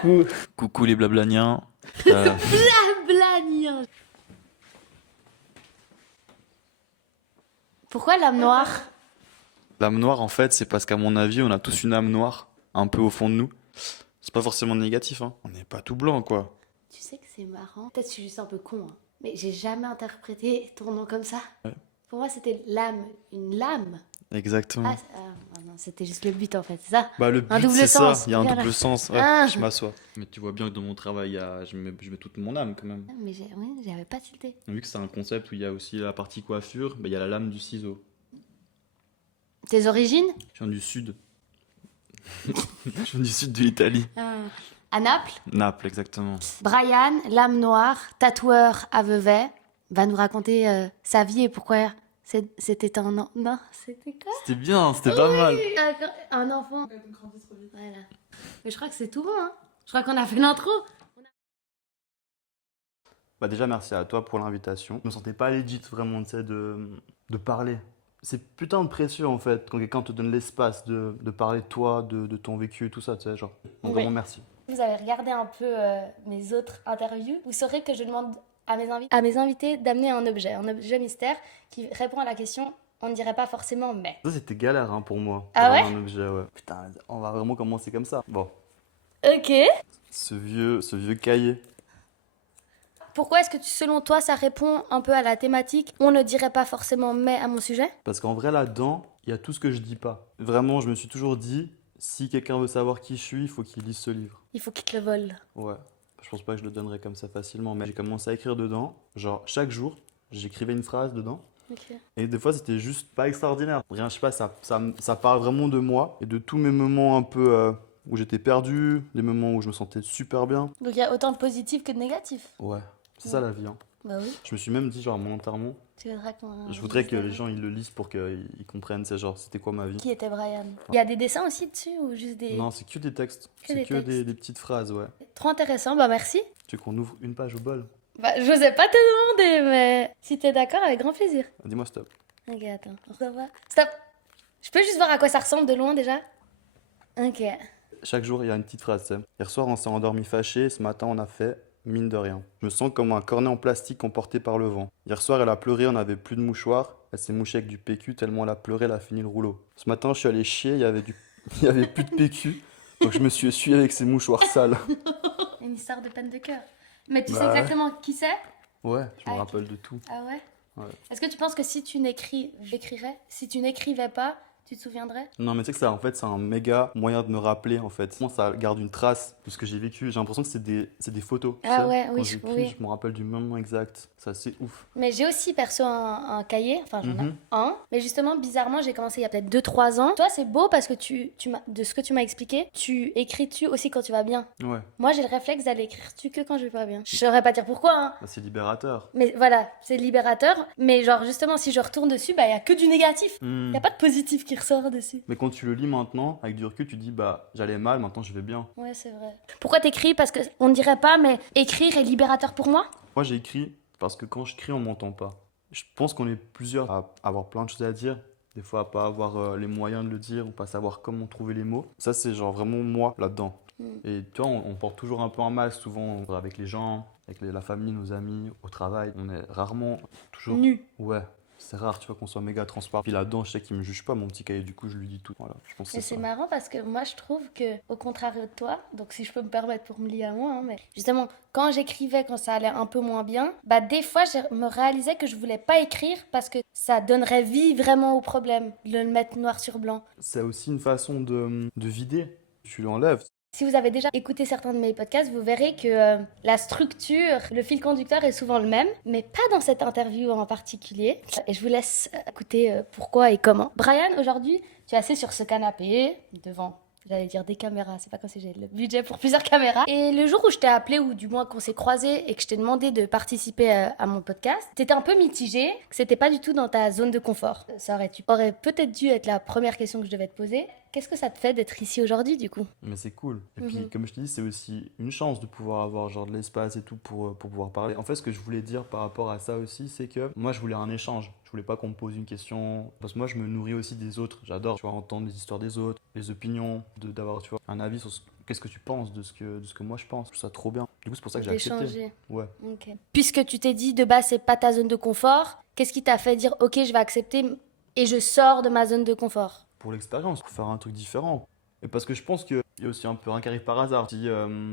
Coucou. Coucou les blablaniens. Euh, Blagne. Pourquoi l'âme noire? L'âme noire, en fait, c'est parce qu'à mon avis, on a tous une âme noire, un peu au fond de nous. C'est pas forcément négatif, hein. On n'est pas tout blanc, quoi. Tu sais que c'est marrant. Peut-être que je suis juste un peu con, hein. Mais j'ai jamais interprété ton nom comme ça. Ouais. Pour moi, c'était l'âme. Une lame. Exactement. Non, c'était juste le but en fait, c'est ça? Bah, le Un but, double c'est ça. sens. Il y a un Voilà. double sens. Ouais, Ah. je m'assois. Mais tu vois bien que dans mon travail, je mets toute mon âme, quand même. Mais oui, j'avais pas tilté. Vu que c'est un concept où il y a aussi la partie coiffure, bah, il y a la lame du ciseau. Tes origines? Je viens du sud. Je viens du sud de l'Italie. À Naples. Naples, exactement. Brian, l'âme noire, tatoueur à Vevey, va nous raconter sa vie et pourquoi c'était un... Non, c'était quoi? C'était bien, c'était pas mal. Un enfant. Voilà. Mais je crois que c'est tout bon, hein. Je crois qu'on a fait l'intro. Bah déjà, merci à toi pour l'invitation. Je me sentais pas legit vraiment, tu sais, de parler. C'est putain de précieux en fait, quand quelqu'un te donne l'espace de parler de toi, de ton vécu, tout ça, tu sais, genre. Donc Oui. vraiment merci. Vous avez regardé un peu mes autres interviews. Vous saurez que je demande à mes invités d'amener un objet mystère qui répond à la question on ne dirait pas forcément mais. Ça c'était galère hein, pour moi. Ah d'avoir ouais un objet, ouais. Putain, on va vraiment commencer comme ça. Bon, Ok. ce vieux cahier. Pourquoi est-ce que selon toi ça répond un peu à la thématique on ne dirait pas forcément mais à mon sujet? Parce qu'en vrai là-dedans, il y a tout ce que je dis pas. Vraiment, je me suis toujours dit, si quelqu'un veut savoir qui je suis, il faut qu'il lise ce livre. Il faut qu'il te le vole. Ouais, je pense pas que je le donnerais comme ça facilement, mais j'ai commencé à écrire dedans. Genre, chaque jour, j'écrivais une phrase dedans. Ok. Et des fois, c'était juste pas extraordinaire. Rien, je sais pas, ça parle vraiment de moi et de tous mes moments un peu où j'étais perdu, des moments où je me sentais super bien. Donc il y a autant de positifs que de négatifs. Ouais, c'est ça la vie. Hein. Bah oui. Je me suis même dit, genre, à mon enterrement, Tu voudrais qu'on... je voudrais que les gens ils le lisent pour qu'ils comprennent, c'est genre, c'était quoi ma vie. Qui était Brian? Il y a des dessins aussi dessus ou juste des... Non, c'est que des textes. Que C'est des que textes. des petites phrases, ouais. Trop intéressant, bah merci. Tu veux qu'on ouvre une page au bol? Bah j'osais pas te demander mais si t'es d'accord avec grand plaisir. Dis-moi stop. Ok, attends, on revoit. Stop. Je peux juste voir à quoi ça ressemble de loin déjà? Ok. Chaque jour, il y a une petite phrase, tu sais. Hier soir, on s'est endormi fâché, ce matin, on a fait mine de rien. Je me sens comme un cornet en plastique emporté par le vent. Hier soir, elle a pleuré, on n'avait plus de mouchoirs. Elle s'est mouchée avec du PQ tellement elle a pleuré, elle a fini le rouleau. Ce matin, je suis allé chier, il y avait plus de PQ. Donc je me suis essuyé avec ces mouchoirs sales. Une histoire de peine de cœur. Mais tu Bah sais ouais. exactement qui c'est? Ouais, je me Ah, rappelle de tout. Ah ouais? Ouais. Est-ce que tu penses que si tu j'écrirais? Si tu n'écrivais pas, tu te souviendrais? Non, mais tu sais que ça, en fait, c'est un méga moyen de me rappeler, en fait. Moi, ça garde une trace de ce que j'ai vécu. J'ai l'impression que c'est des photos. Tu Ah sais. ouais, Quand oui, j'écris, oui. je me rappelle du moment exact. C'est assez ouf. Mais j'ai aussi perso un cahier, enfin j'en ai Mhm. un. Mais justement, bizarrement, j'ai commencé il y a peut-être 2-3 ans. Toi, c'est beau parce que de ce que tu m'as expliqué, tu écris dessus aussi quand tu vas bien. Ouais, Moi, j'ai le réflexe d'aller écrire dessus que quand je vais pas bien. Je saurais pas dire pourquoi, hein. bah, c'est libérateur. Mais voilà, c'est libérateur. Mais genre, justement, si je retourne dessus, bah, il y a que du négatif. Hmm. Il y a pas de positif qui ressort dessus. Mais quand tu le lis maintenant, avec du recul, tu te dis, bah, j'allais mal, maintenant je vais bien. Ouais, c'est vrai. Pourquoi t'écris? Parce que on ne dirait pas, mais écrire est libérateur pour moi. Moi, j'ai écrit parce que quand je crie, on m'entend pas. Je pense qu'on est plusieurs à avoir plein de choses à dire. Des fois, à pas avoir les moyens de le dire ou pas savoir comment trouver les mots. Ça, c'est genre vraiment moi là-dedans. Et tu vois, on porte toujours un peu un masque, souvent avec les gens, avec la famille, nos amis, au travail. On est rarement toujours. Nu. Ouais, c'est rare, tu vois, qu'on soit méga transparent. Puis là-dedans, je sais qu'il me juge pas, mon petit cahier, du coup, je lui dis tout. Voilà, je pense que Et c'est c'est ça. marrant parce que moi je trouve que, au contraire de toi, donc si je peux me permettre pour me lier à moi, hein, mais justement, quand j'écrivais, quand ça allait un peu moins bien, bah des fois je me réalisais que je voulais pas écrire parce que ça donnerait vie vraiment au problème, de le mettre noir sur blanc. C'est aussi une façon de vider. Tu l'enlèves. Si vous avez déjà écouté certains de mes podcasts, vous verrez que la structure, le fil conducteur est souvent le même, mais pas dans cette interview en particulier. Et je vous laisse écouter pourquoi et comment. Brian, aujourd'hui, tu es assis sur ce canapé, devant, j'allais dire des caméras, c'est pas comme si j'ai le budget pour plusieurs caméras. Et le jour où je t'ai appelé, ou du moins qu'on s'est croisés et que je t'ai demandé de participer à mon podcast, t'étais un peu mitigé, que c'était pas du tout dans ta zone de confort. Ça aurait peut-être dû être la première question que je devais te poser. Qu'est-ce que ça te fait d'être ici aujourd'hui, du coup? Mais c'est cool. Et puis, comme je te dis, c'est aussi une chance de pouvoir avoir genre de l'espace et tout pour pouvoir parler. En fait, ce que je voulais dire par rapport à ça aussi, c'est que moi, je voulais un échange. Je voulais pas qu'on me pose une question. Parce que moi, je me nourris aussi des autres. J'adore, tu vois, entendre les histoires des autres, les opinions, d'avoir, tu vois, un avis sur qu'est-ce que tu penses de ce que moi je pense. Je trouve ça trop bien. Du coup, c'est pour ça que j'ai accepté. D'échanger. Ouais. Ok. Puisque tu t'es dit de base, c'est pas ta zone de confort, qu'est-ce qui t'a fait dire, ok, je vais accepter et je sors de ma zone de confort? Pour l'expérience, pour faire un truc différent. Et parce que je pense qu'il y a aussi un peu rien qui arrive par hasard. Si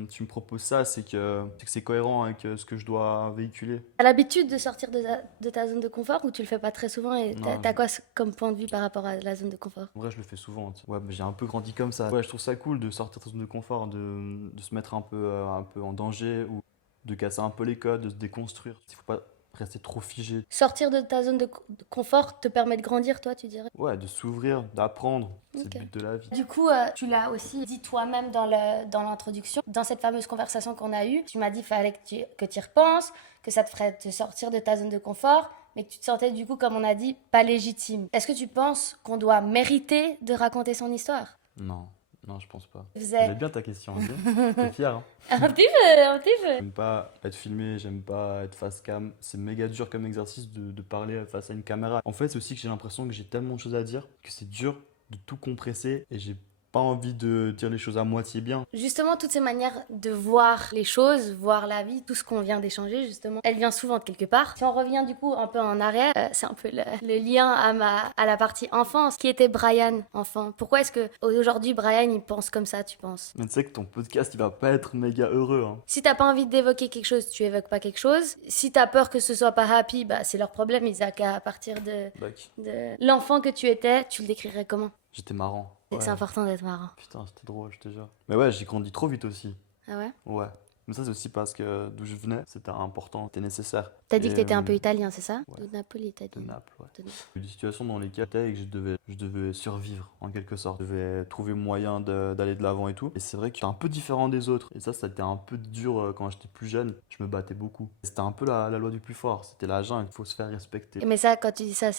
tu me proposes ça, c'est que c'est cohérent avec ce que je dois véhiculer. T'as l'habitude de sortir de ta zone de confort ou tu le fais pas très souvent et Non, t'as quoi comme point de vue par rapport à la zone de confort? en vrai, je le fais souvent. Tu sais. Ouais, mais j'ai un peu grandi comme ça. Ouais, je trouve ça cool de sortir de sa zone de confort, de se mettre un peu en danger ou de casser un peu les codes, de se déconstruire. Il faut pas rester trop figé. Sortir de ta zone de confort te permet de grandir, toi, tu dirais? Ouais, de s'ouvrir, d'apprendre. C'est Ok. le but de la vie. Du coup, tu l'as aussi dit toi-même dans l'introduction. Dans cette fameuse conversation qu'on a eue, tu m'as dit qu'il fallait que tu y repenses, que ça te ferait te sortir de ta zone de confort, mais que tu te sentais du coup, comme on a dit, pas légitime. Est-ce que tu penses qu'on doit mériter de raconter son histoire? Non, non, je pense pas. Faisait Elle est bien ta question, ok? T'es fier, hein? un petit peu, un petit peu. J'aime pas être filmé, j'aime pas être face cam. C'est méga dur comme exercice de parler face à une caméra. En fait, c'est aussi que j'ai l'impression que j'ai tellement de choses à dire que c'est dur de tout compresser et j'ai pas envie de dire les choses à moitié bien. Justement, toutes ces manières de voir les choses, voir la vie, tout ce qu'on vient d'échanger, justement, elle vient souvent de quelque part. Si on revient du coup un peu en arrière, c'est un peu le lien à la partie enfance. Qui était Brian, enfant? Pourquoi est-ce que aujourd'hui Brian, il pense comme ça, tu penses? Mais tu sais que ton podcast, il va pas être méga heureux, hein. Si t'as pas envie d'évoquer quelque chose, tu évoques pas quelque chose. Si t'as peur que ce soit pas happy, bah c'est leur problème, Isaac. À partir Bac. de l'enfant que tu étais, tu le décrirais comment? J'étais marrant. C'est que c'est important d'être marrant. Putain, c'était drôle, je te jure. Mais ouais, j'ai grandi trop vite aussi. Ah ouais? Ouais. Mais ça, c'est aussi parce que d'où je venais, c'était important, c'était nécessaire. T'as dit Et, que t'étais un peu italien, c'est ça? ouais. De Napoli, t'as De dit. Naples, ouais. De Naples. Il y a eu des situations dans lesquelles j'étais et que je devais survivre en quelque sorte. Je devais trouver moyen d'aller de l'avant et tout. Et c'est vrai que j'étais un peu différent des autres. Et ça a été un peu dur quand j'étais plus jeune. Je me battais beaucoup. C'était un peu la loi du plus fort. C'était la jungle, il faut se faire respecter. Mais ça, quand tu dis ça,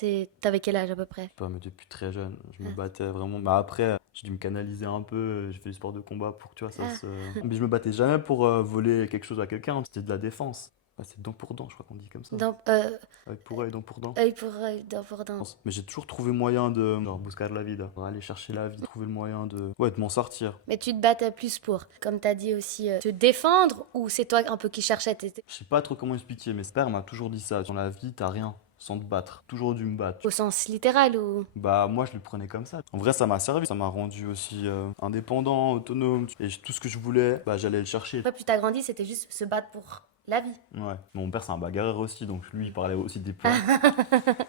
t'avais quel âge à peu près? Je sais pas, mais depuis très jeune, je me battais vraiment. Mais après, j'ai dû me canaliser un peu. J'ai fait du sport de combat pour que tu vois, ça se. Mais je me battais jamais pour voler quelque chose à quelqu'un. C'était de la défense. Ouais, c'est dent pour dent, je crois qu'on dit comme ça. Dans, Œil pour œil, dent pour dent. œil pour œil, dent pour dent. Mais j'ai toujours trouvé moyen de genre, buscar la vida, aller chercher la vie, trouver le moyen de m'en sortir. Mais tu te battais plus pour, comme t'as dit aussi, te défendre ou c'est toi un peu qui cherchais Je sais pas trop comment expliquer, mais ce père m'a toujours dit ça. Dans la vie, t'as rien sans te battre. Toujours dû me battre. au sens littéral ou... Bah moi je le prenais comme ça. En vrai ça m'a servi, ça m'a rendu aussi indépendant, autonome. Et tout ce que je voulais, bah j'allais le chercher. Après, plus t'as grandi, c'était juste se battre pour la vie. Ouais. Mon père c'est un bagarreur aussi, donc lui il parlait aussi des plans.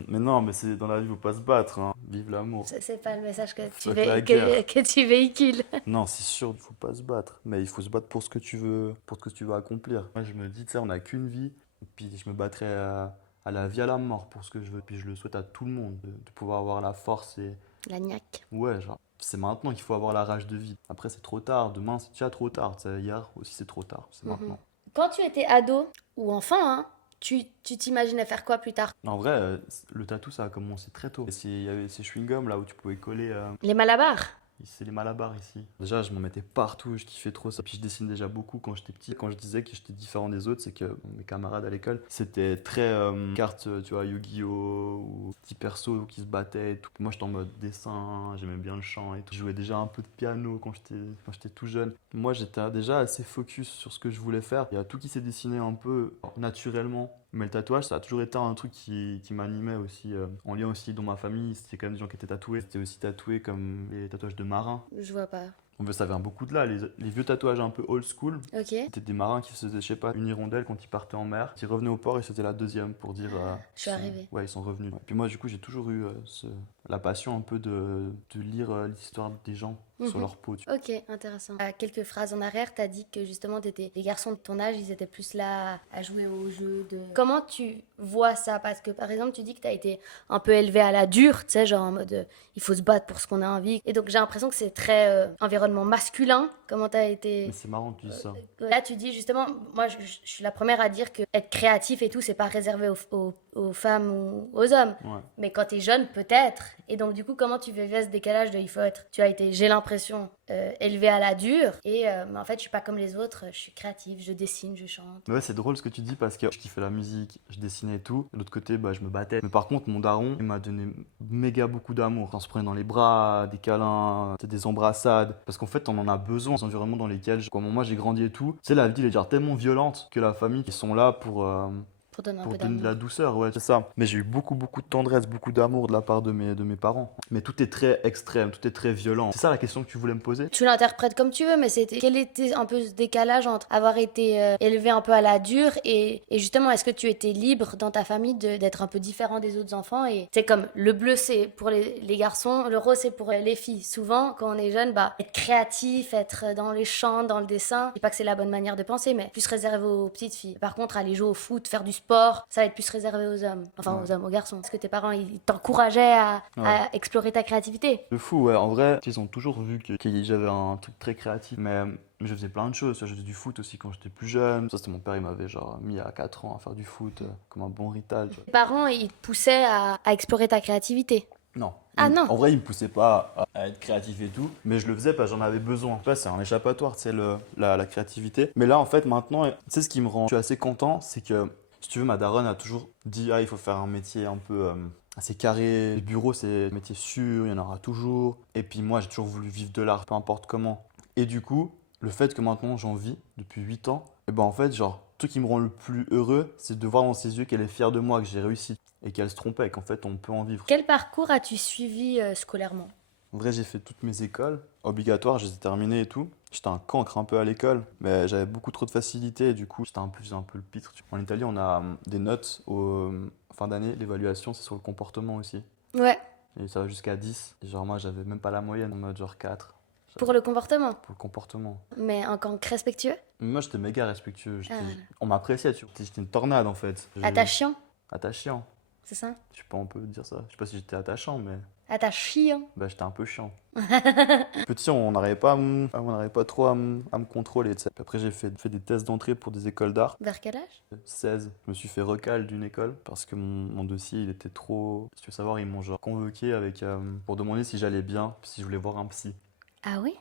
Mais non, mais c'est dans la vie, faut pas se battre, hein. Vive l'amour. C'est pas le message que Fuck la guerre. que tu véhicules. Non, c'est sûr, il faut pas se battre. Mais il faut se battre pour ce que tu veux, pour ce que tu veux accomplir. Moi, je me dis, tu sais, on a qu'une vie. Et puis, je me battrai à la vie, à la mort pour ce que je veux. Puis, je le souhaite à tout le monde de pouvoir avoir la force et. La niaque. Ouais, genre, c'est maintenant qu'il faut avoir la rage de vie. Après, c'est trop tard. Demain, c'est déjà trop tard. Tu sais, hier aussi, c'est trop tard. C'est maintenant. Quand tu étais ado ou enfant, hein, tu t'imaginais faire quoi plus tard? En vrai, le tatou, ça a commencé très tôt. Il y avait ces chewing-gums là où tu pouvais coller. Les malabars. C'est les malabars ici. Déjà, je m'en mettais partout, je kiffais trop ça. Puis je dessine déjà beaucoup quand j'étais petit. Quand je disais que j'étais différent des autres, c'est que mes camarades à l'école, c'était très cartes, tu vois, Yu-Gi-Oh! Ou petits persos qui se battaient et tout. Moi, j'étais en mode dessin, j'aimais bien le chant et tout. Je jouais déjà un peu de piano quand j'étais tout jeune. Moi, j'étais déjà assez focus sur ce que je voulais faire. Il y a tout qui s'est dessiné un peu naturellement. Mais le tatouage, ça a toujours été un truc qui m'animait aussi. En lien aussi dans ma famille, c'était quand même des gens qui étaient tatoués. C'était aussi tatoué comme les tatouages de marins. Je vois pas. En fait, ça vient beaucoup de là, les vieux tatouages un peu old school. Ok. C'était des marins qui se faisaient, je sais pas, une hirondelle quand ils partaient en mer. Ils revenaient au port et c'était la deuxième pour dire. Je suis arrivé. Ouais, ils sont revenus. Puis moi, du coup, j'ai toujours eu la passion un peu de lire l'histoire des gens. sur leur peau. Ok, intéressant. À quelques phrases en arrière, t'as dit que justement, les garçons de ton âge, ils étaient plus là à jouer aux jeux de... Comment tu vois ça? Parce que par exemple, tu dis que t'as été un peu élevé à la dure, tu sais, genre en mode il faut se battre pour ce qu'on a envie. Et donc j'ai l'impression que c'est très environnement masculin. Comment t'as été... Mais c'est marrant que tu dis ça. Là, tu dis justement, moi je suis la première à dire que être créatif et tout, c'est pas réservé aux femmes ou aux hommes. Ouais. Mais quand t'es jeune, peut-être. Et donc, du coup, comment tu vivais ce décalage de il faut être. Tu as été, j'ai l'impression, élevé à la dure. Et mais en fait, je suis pas comme les autres. Je suis créative, je dessine, je chante. Mais ouais, c'est drôle ce que tu dis parce que je kiffais la musique, je dessinais et tout. De l'autre côté, bah, je me battais. Mais par contre, mon daron, il m'a donné méga beaucoup d'amour. On se prenait dans les bras, des câlins, des embrassades. Parce qu'en fait, on en a besoin. Les environnements dans lesquels, comme moi, j'ai grandi et tout. Tu sais, la vie, elle est genre tellement violente que la famille, ils sont là Pour donner un pour peu donner de d'amour. la douceur, ouais, c'est ça. Mais j'ai eu beaucoup, beaucoup de tendresse, beaucoup d'amour de la part de mes parents. Mais tout est très extrême, tout est très violent. C'est ça la question que tu voulais me poser? Tu l'interprètes comme tu veux, mais quel était un peu ce décalage entre avoir été élevé un peu à la dure et justement, est-ce que tu étais libre dans ta famille d'être un peu différent des autres enfants? Et c'est comme le bleu, c'est pour les garçons, le rose, c'est pour les filles. Souvent, quand on est jeune, bah, être créatif, être dans les chants, dans le dessin, je dis pas que c'est la bonne manière de penser, mais plus réservé aux petites filles. Par contre, aller jouer au foot, faire du sport, ça va être plus réservé aux hommes. Enfin, Ouais. aux hommes, aux garçons. Est-ce que tes parents, ils t'encourageaient à explorer ta créativité? De fou, ouais. En vrai, ils ont toujours vu que j'avais un truc très créatif. Mais je faisais plein de choses. Je faisais du foot aussi quand j'étais plus jeune. Ça, c'était mon père, il m'avait genre mis à 4 ans à faire du foot comme un bon rital. Tu vois. Tes parents, ils te poussaient à explorer ta créativité. Non. Ah non. En vrai, il me poussait pas à être créatif et tout. Mais je le faisais parce que j'en avais besoin. Tu vois, c'est un échappatoire, tu sais, la créativité. Mais là, en fait, maintenant, tu sais, ce qui me rend je suis assez content, c'est que, si tu veux, ma daronne a toujours dit, ah, il faut faire un métier un peu assez carré. Le bureau, c'est un métier sûr, il y en aura toujours. Et puis moi, j'ai toujours voulu vivre de l'art, peu importe comment. Et du coup, le fait que maintenant j'en vis depuis 8 ans, et ben en fait, genre, le truc qui me rend le plus heureux, c'est de voir dans ses yeux qu'elle est fière de moi, que j'ai réussi. Et qu'elle se trompait, et qu'en fait, on peut en vivre. Quel parcours as-tu suivi scolairement? En vrai, j'ai fait toutes mes écoles obligatoires, je les ai terminées et tout. J'étais un cancre un peu à l'école, mais j'avais beaucoup trop de facilité et du coup, j'étais un peu le pitre. En Italie, on a des notes en fin d'année. L'évaluation, c'est sur le comportement aussi. Ouais, Et ça va jusqu'à 10. Et genre, moi, j'avais même pas la moyenne, en mode genre 4 pour le comportement. pour le comportement. Mais en tant que respectueux? Mais moi, j'étais méga respectueux. Ah. On m'appréciait, tu vois. J'étais une tornade en fait. Attachant, Attachant. c'est ça? Je sais pas, on peut dire ça. Je sais pas si j'étais attachant, mais Attachant. bah, j'étais un peu chiant. Petit, on n'arrivait pas, on n'arrivait pas trop à me contrôler. Tu sais. Puis après, j'ai fait des tests d'entrée pour des écoles d'art. Vers quel âge? 16, je me suis fait recal d'une école parce que mon dossier il était trop. Si tu veux savoir, ils m'ont genre convoqué pour demander si j'allais bien, si je voulais voir un psy. Ah oui?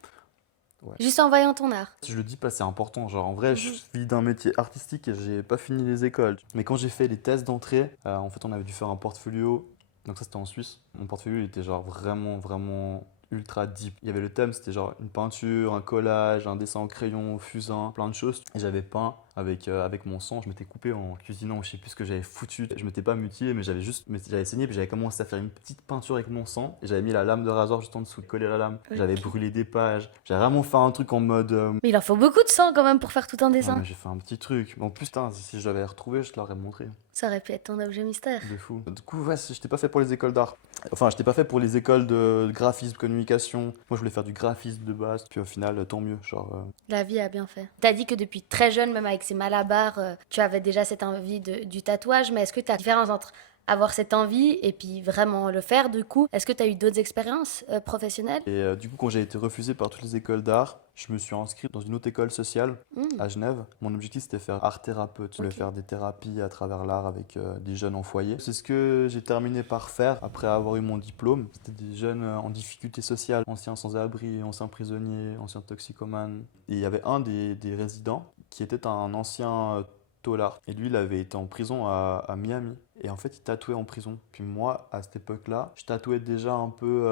Ouais. Juste en voyant ton art. Si je le dis pas, c'est important. Genre en vrai, je vis d'un métier artistique et j'ai pas fini les écoles. Mais quand j'ai fait les tests d'entrée, en fait, on avait dû faire un portfolio. Donc ça, c'était en Suisse. Mon portfolio, il était genre vraiment, vraiment ultra deep. Il y avait le thème, c'était genre une peinture, un collage, un dessin au crayon, au fusain, plein de choses. Et j'avais peint avec mon sang. Je m'étais coupé en cuisinant, je sais plus ce que j'avais foutu. Je m'étais pas mutilé, mais j'avais saigné, puis j'avais commencé à faire une petite peinture avec mon sang. Et j'avais mis la lame de rasoir juste en dessous, collé à la lame. J'avais brûlé des pages. J'avais vraiment fait un truc en mode. Mais il en faut beaucoup de sang quand même pour faire tout un Ouais, dessin. mais j'ai fait un petit truc. Mais en plus, putain, si je l'avais retrouvé, je te l'aurais montré. Ça aurait pu être ton objet mystère. De fou. Du coup, ouais, j'étais pas fait pour les écoles d'art. Enfin, j'étais pas fait pour les écoles de graphisme, communication. Moi, je voulais faire du graphisme de base. Puis au final, tant mieux. Genre, La vie a bien fait. T'as dit que depuis très jeune, même avec ces malabars, tu avais déjà cette envie du tatouage, mais est-ce que t'as la différence entre avoir cette envie et puis vraiment le faire du coup? Est-ce que t'as eu d'autres expériences professionnelles? Et du coup, quand j'ai été refusé par toutes les écoles d'art, je me suis inscrit dans une autre école sociale à Genève. Mon objectif, c'était faire art thérapeute. Je voulais faire des thérapies à travers l'art avec des jeunes en foyer. C'est ce que j'ai terminé par faire après avoir eu mon diplôme. C'était des jeunes en difficulté sociale, anciens sans-abri, anciens prisonniers, anciens toxicomanes. Et il y avait un des résidents qui était un ancien taulard. Et lui, il avait été en prison à Miami. Et en fait, il tatouait en prison. Puis moi, à cette époque-là, je tatouais déjà un peu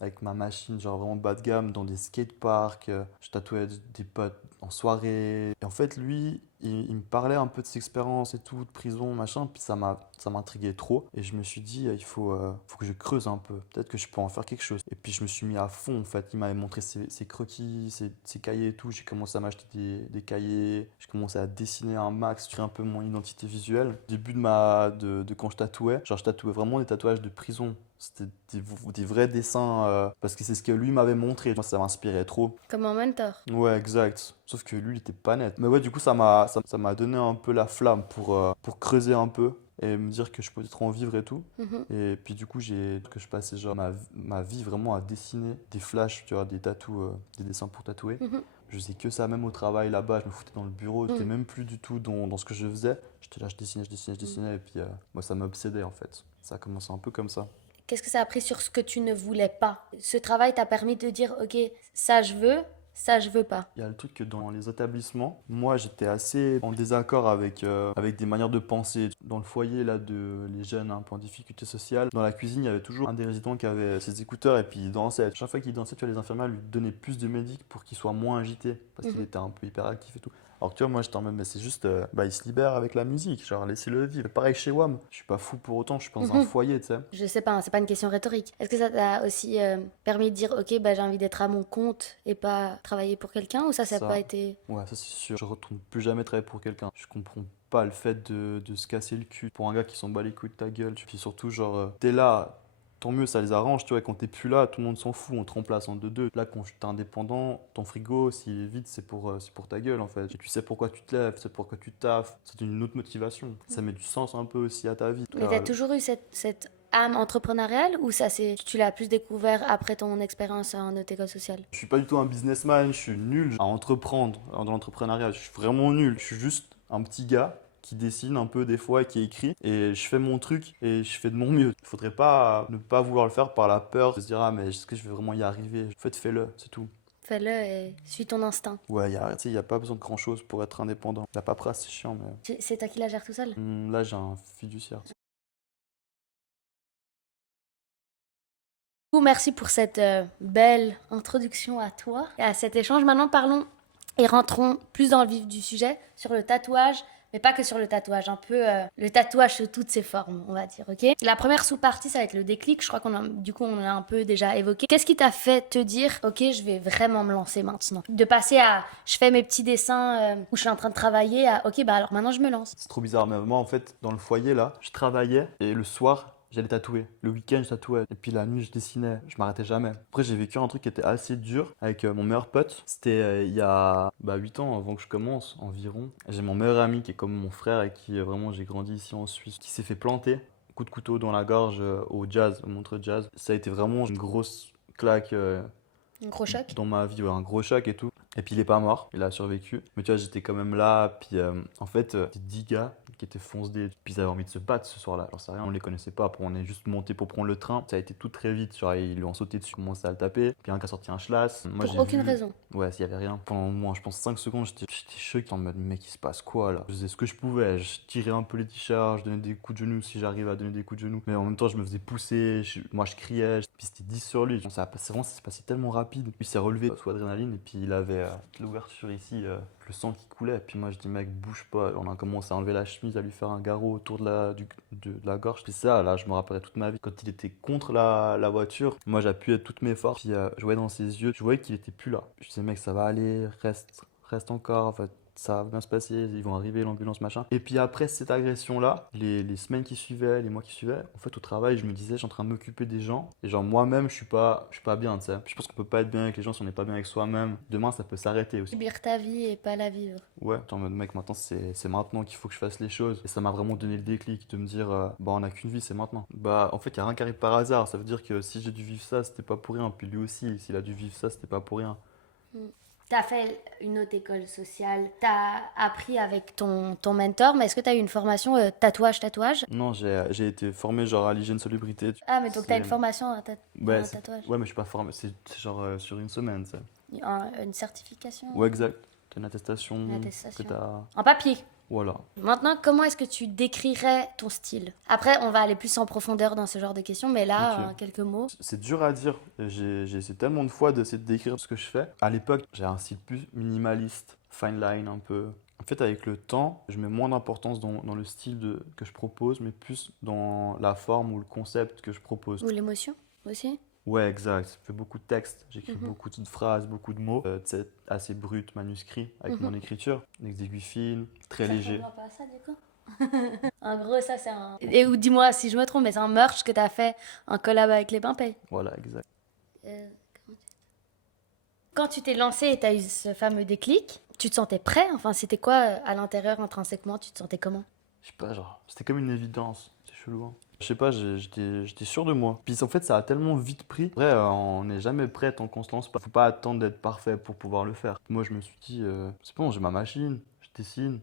avec ma machine, genre vraiment bas de gamme, dans des skateparks. Je tatouais des potes en soirée. Et en fait, lui, il me parlait un peu de ses expériences et tout, de prison, machin. Puis ça m'intriguait trop. Et je me suis dit, faut que je creuse un peu. Peut-être que je peux en faire quelque chose. Et puis je me suis mis à fond, en fait. Il m'avait montré ses croquis, ses cahiers et tout. J'ai commencé à m'acheter des cahiers. J'ai commencé à dessiner un max, créer un peu mon identité visuelle. Au début de quand je tatouais, genre je tatouais vraiment des tatouages de prison C'était des vrais dessins, parce que c'est ce que lui m'avait montré. Moi, ça m'inspirait trop. Comme un mentor. Ouais, exact. Sauf que lui, il était pas net. Mais ouais, du coup, ça m'a donné un peu la flamme pour creuser un peu et me dire que je peux peut-être en vivre et tout. Mhm. Et puis du coup, que je passais genre ma vie vraiment à dessiner des flashs, tu vois, des tatous, des dessins pour tatouer. Mhm. Je faisais que ça, même au travail là-bas, je me foutais dans le bureau, j'étais Mhm. même plus du tout dans ce que je faisais. J'étais là, je dessinais, et puis moi, ça m'obsédait en fait. Ça a commencé un peu comme ça. Qu'est-ce que ça a pris sur ce que tu ne voulais pas? Ce travail t'a permis de dire, ok, ça je veux pas. Il y a le truc que dans les établissements, moi j'étais assez en désaccord avec des manières de penser. Dans le foyer là de les jeunes un peu en difficulté sociale, dans la cuisine il y avait toujours un des résidents qui avait ses écouteurs et puis il dansait. Chaque fois qu'il dansait, tu vois, les infirmières lui donnaient plus de médic pour qu'il soit moins agité parce qu'il Mhm. était un peu hyperactif et tout. Alors que tu vois, moi j'étais en mode, mais c'est juste, bah, il se libère avec la musique, genre laissez-le vivre. Pareil chez WAM, je suis pas fou pour autant, je suis pas dans un Mhm. foyer, tu sais. Je sais pas, hein, c'est pas une question rhétorique. Est-ce que ça t'a aussi permis de dire, ok, bah, j'ai envie d'être à mon compte et pas travailler pour quelqu'un, ou ça a pas Ça, été... ouais, ça c'est sûr. Je retourne plus jamais travailler pour quelqu'un. Je comprends pas le fait de se casser le cul pour un gars qui s'en bat les couilles de ta gueule. Puis surtout, genre, t'es là, tant mieux, ça les arrange, tu vois. Quand t'es plus là, tout le monde s'en fout, on te remplace en 2-2. Là, quand t'es indépendant, ton frigo, s'il est vide, c'est pour ta gueule en fait. Et tu sais pourquoi tu te lèves, tu sais pourquoi tu taffes. C'est une autre motivation. Ça met du sens un peu aussi à ta vie. En tout Mais t'as cas, toujours eu cette âme entrepreneuriale, ou ça tu l'as plus découvert après ton expérience en haute école sociale? je suis pas du tout un businessman, je suis nul à entreprendre dans l'entrepreneuriat. Je suis vraiment nul. Je suis juste un petit gars qui dessine un peu des fois et qui écrit et je fais mon truc et je fais de mon mieux. Il faudrait pas ne pas vouloir le faire par la peur de se dire ah mais est-ce que je vais vraiment y arriver? En fait, fais-le, c'est tout. Fais-le et suis ton instinct. Ouais, tu sais, il y a pas besoin de grand-chose pour être indépendant. La paperasse, c'est chiant mais C'est toi qui la gères tout seul? là j'ai un fiduciaire. Merci pour cette belle introduction à toi et à cet échange. Maintenant, parlons et rentrons plus dans le vif du sujet sur le tatouage, mais pas que sur le tatouage, un peu le tatouage sous toutes ses formes, on va dire, ok? La première sous-partie, ça va être le déclic. Je crois du coup, on l'a un peu déjà évoqué. Qu'est-ce qui t'a fait te dire, ok, je vais vraiment me lancer maintenant? De passer à, je fais mes petits dessins où je suis en train de travailler, à, ok, bah alors maintenant je me lance. C'est trop bizarre, mais moi en fait, dans le foyer là, je travaillais et le soir, j'allais tatouer. Le week-end, je tatouais. Et puis la nuit, je dessinais. Je m'arrêtais jamais. Après, j'ai vécu un truc qui était assez dur avec mon meilleur pote. C'était il y a 8 ans avant que je commence environ. J'ai mon meilleur ami qui est comme mon frère et qui vraiment, j'ai grandi ici en Suisse, qui s'est fait planter. Coup de couteau dans la gorge au jazz, au Montreux Jazz. Ça a été vraiment une grosse claque Un gros choc. dans ma vie, ouais, un gros choc et tout. Et puis il est pas mort, il a survécu. Mais tu vois, j'étais quand même là. Puis en fait, c'était 10 gars qui étaient fonce-dés. Puis ils avaient envie de se battre ce soir-là. J'en sais rien, on les connaissait pas. Après, on est juste monté pour prendre le train. Ça a été tout très vite. Genre, ils lui ont sauté dessus, commencé à le taper. Puis un qui a sorti un schlass. Moi, Pour j'ai aucune vu. raison. Ouais, s'il y avait rien. Pendant au moins, je pense 5 secondes, j'étais choqué en mode, mec, il se passe quoi là? Je faisais ce que je pouvais. Je tirais un peu les t-shirts, je donnais des coups de genoux si j'arrive à donner des coups de genoux. Mais en même temps, je me faisais pousser. Moi, je criais. Puis c'était 10 sur lui. Ça s'est passé tellement rapide. Puis il s'est relevé sous adrénaline. Et puis il avait l'ouverture ici, le sang qui coulait. Et puis moi, je dis, mec, bouge pas. On a commencé à enlever la chemise, à lui faire un garrot autour de la gorge. Puis ça, là, je me rappellerai toute ma vie. Quand il était contre la voiture, moi, j'appuyais toutes mes forces. Puis je voyais dans ses yeux, je voyais qu'il était plus là. Je disais, mec, ça va aller, reste encore. En fait, ça va bien se passer, ils vont arriver, l'ambulance, machin. Et puis après cette agression-là, les semaines qui suivaient, les mois qui suivaient, en fait, au travail, je me disais, je suis en train de m'occuper des gens. Et genre, moi-même, je suis pas bien, tu sais. Je pense qu'on peut pas être bien avec les gens si on n'est pas bien avec soi-même. Demain, ça peut s'arrêter aussi. Subir ta vie et pas la vivre. Ouais, t'es en mode, mec, maintenant, c'est maintenant qu'il faut que je fasse les choses. Et ça m'a vraiment donné le déclic de me dire, bah, on a qu'une vie, c'est maintenant. Bah, en fait, il y a rien qui arrive par hasard. Ça veut dire que si j'ai dû vivre ça, c'était pas pour rien. Puis lui aussi, s'il a dû vivre ça, c'était pas pour rien. T'as fait une autre école sociale, t'as appris avec ton mentor, mais est-ce que t'as eu une formation tatouage? Non, j'ai été formé genre à l'hygiène salubrité. Ah, mais donc t'as une C'est- formation en Ouais, tatouage, ouais, mais je suis pas formé. C'est genre sur une semaine, ça. une certification, Ouais, exact. T'as une attestation une que attestation. t'as. En papier. Voilà. Maintenant, comment est-ce que tu décrirais ton style? Après, on va aller plus en profondeur dans ce genre de questions, mais là, Ok. en quelques mots. C'est dur à dire. J'ai essayé tellement de fois d'essayer de décrire ce que je fais. À l'époque, j'ai un style plus minimaliste, fine line un peu. En fait, avec le temps, je mets moins d'importance dans le style que je propose, mais plus dans la forme ou le concept que je propose. Ou l'émotion aussi. Ouais, exact. Je fais beaucoup de textes, j'écris Mhm. beaucoup de phrases, beaucoup de mots. Tu sais, assez brut, manuscrit, avec Mhm. mon écriture. Des aiguilles fines, très Ça léger. ressemble pas à ça, du coup. En gros, ça, c'est un... Et ou dis-moi si je me trompe, mais c'est un merch que t'as fait en collab avec les Pimpay. Voilà, exact. Euh, Quand tu t'es lancé et t'as eu ce fameux déclic, tu te sentais prêt? Enfin, c'était quoi à l'intérieur, intrinsèquement? Tu te sentais comment? Je sais pas, genre, c'était comme une évidence. C'est chelou, hein. Je sais pas, j'étais sûr de moi. Puis en fait, ça a tellement vite pris. Après, on n'est jamais prêt tant qu'on se lance pas. Faut pas attendre d'être parfait pour pouvoir le faire. Moi, je me suis dit, c'est bon, j'ai ma machine, je dessine,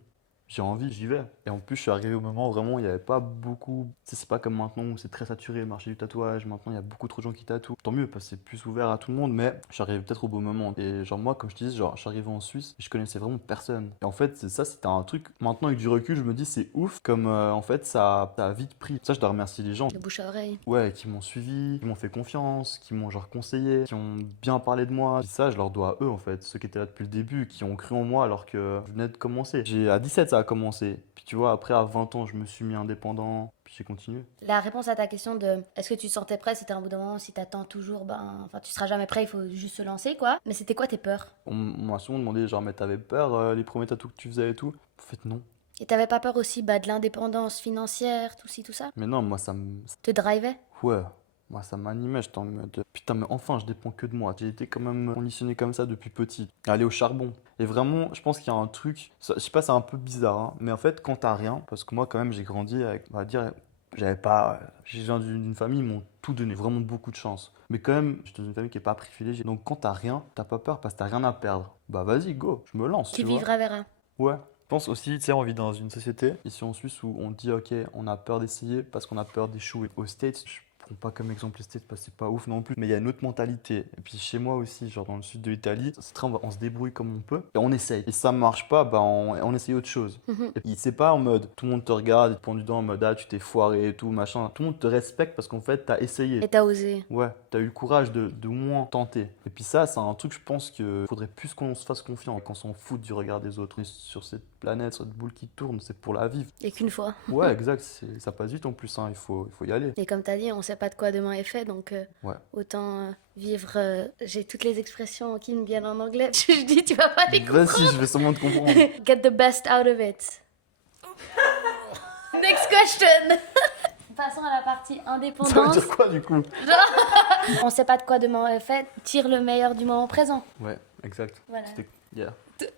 j'ai envie, j'y vais. Et en plus, je suis arrivé au moment où vraiment il n'y avait pas beaucoup. Tu sais, c'est pas comme maintenant où c'est très saturé le marché du tatouage. Maintenant, il y a beaucoup trop de gens qui tatouent. Tant mieux, parce que c'est plus ouvert à tout le monde, mais je suis arrivé peut-être au bon moment. Et genre, moi, comme je te dis, genre, je suis arrivé en Suisse et je connaissais vraiment personne. Et en fait, c'est ça, c'était un truc. Maintenant, avec du recul, je me dis, c'est ouf comme en fait, ça a vite pris. Ça, je dois remercier les gens. Le bouche à oreille. Ouais, qui m'ont suivi, qui m'ont fait confiance, qui m'ont genre conseillé, qui ont bien parlé de moi. Et ça, je leur dois à eux en fait, ceux qui étaient là depuis le début, qui ont cru en moi alors que je venais de commencer. À 17, ça a commencé. Puis tu vois, après à 20 ans, je me suis mis indépendant, puis j'ai continué. La réponse à ta question de est-ce que tu te sentais prêt, c'était un bout de moment, si t'attends toujours, ben, enfin, tu seras jamais prêt, il faut juste se lancer, quoi. Mais c'était quoi tes peurs? On m'a souvent demandé, genre, mais t'avais peur les premiers tatous que tu faisais et tout? En fait, non. Et t'avais pas peur aussi bah, de l'indépendance financière, tout ci, tout ça? Mais non, moi, ça me. Te drivait? Ouais. Moi, ça m'animait, j'étais en mode putain, mais enfin, je dépends que de moi. J'ai été quand même conditionné comme ça depuis petit. Aller au charbon. Et vraiment, je pense qu'il y a un truc, je sais pas, c'est un peu bizarre, hein, mais en fait, quand t'as rien, parce que moi, quand même, j'ai grandi avec, on va dire, j'avais pas. J'ai viens d'une famille, ils m'ont tout donné, vraiment beaucoup de chance. Mais quand même, je suis dans une famille qui est pas privilégiée. Donc quand t'as rien, t'as pas peur parce que t'as rien à perdre. Bah vas-y, go, je me lance, Qui tu vois. vivra verra. Ouais. Je pense aussi, tu sais, on vit dans une société, ici en Suisse, où on dit, ok, on a peur d'essayer parce qu'on a peur d'échouer. Aux States, je prends pas comme exemple les States parce que c'est pas ouf non plus, mais il y a une autre mentalité. Et puis chez moi aussi, genre dans le sud de l'Italie, c'est très, on se débrouille comme on peut et on essaye. Et si ça marche pas, bah on essaye autre chose. Mhm. Et puis c'est pas en mode, tout le monde te regarde, il te prend du dent en mode, ah, tu t'es foiré et tout, machin. Tout le monde te respecte parce qu'en fait, t'as essayé. Et t'as osé. Ouais, t'as eu le courage de au moins tenter. Et puis ça, c'est un truc, je pense qu'il faudrait plus qu'on se fasse confiance, qu'on s'en foute du regard des autres. On est sur cette planète, cette boule qui tourne, c'est pour la vivre. Et qu'une fois. Ouais, exact, ça passe vite en plus, hein, il faut y aller. Et comme t'as dit, on sait pas de quoi demain est fait, donc Ouais. autant vivre. J'ai toutes les expressions qui me viennent en anglais. Je dis, tu vas pas les comprendre. Vas-y, je vais sûrement te comprendre. Get the best out of it. Next question. Passons à la partie Ça veut indépendance. dire quoi du coup? On sait pas de quoi demain est fait. Tire le meilleur du moment présent. Ouais, exact. Voilà. Yeah.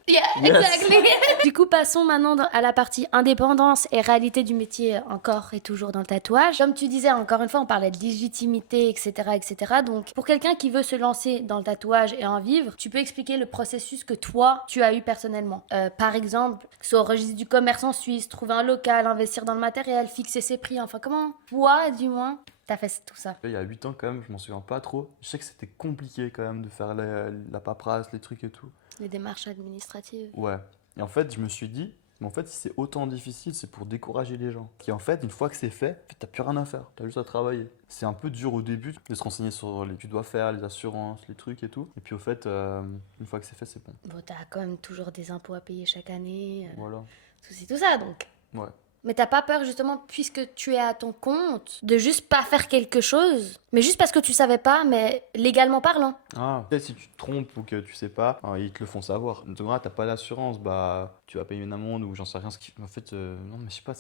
Yeah, Yes. exactly. Du coup, passons maintenant à la partie indépendance et réalité du métier encore et toujours dans le tatouage. Comme tu disais, encore une fois, on parlait de légitimité, etc., etc. Donc, pour quelqu'un qui veut se lancer dans le tatouage et en vivre, tu peux expliquer le processus que toi, tu as eu personnellement. Par exemple, soit au registre du commerce en Suisse, trouver un local, investir dans le matériel, fixer ses prix. Enfin, comment toi, du moins, t'as fait tout ça? Il y a 8 ans quand même, je m'en souviens pas trop. Je sais que c'était compliqué quand même de faire la paperasse, les trucs et tout. Les démarches administratives. Ouais. Et en fait, je me suis dit, mais en fait, si c'est autant difficile, c'est pour décourager les gens. Et en fait, une fois que c'est fait, t'as plus rien à faire. T'as juste à travailler. C'est un peu dur au début de se renseigner sur les tu dois faire, les assurances, les trucs et tout. Et puis au fait, une fois que c'est fait, c'est bon. Bon, t'as quand même toujours des impôts à payer chaque année. Voilà. Tout ça, donc. Ouais. Mais t'as pas peur, justement, puisque tu es à ton compte, de juste pas faire quelque chose, mais juste parce que tu savais pas, mais légalement parlant. Ah, peut-être si tu te trompes ou que tu sais pas, ils te le font savoir. Donc là, t'as pas d'assurance, bah tu vas payer une amende ou j'en sais rien. En fait, non, mais je sais pas,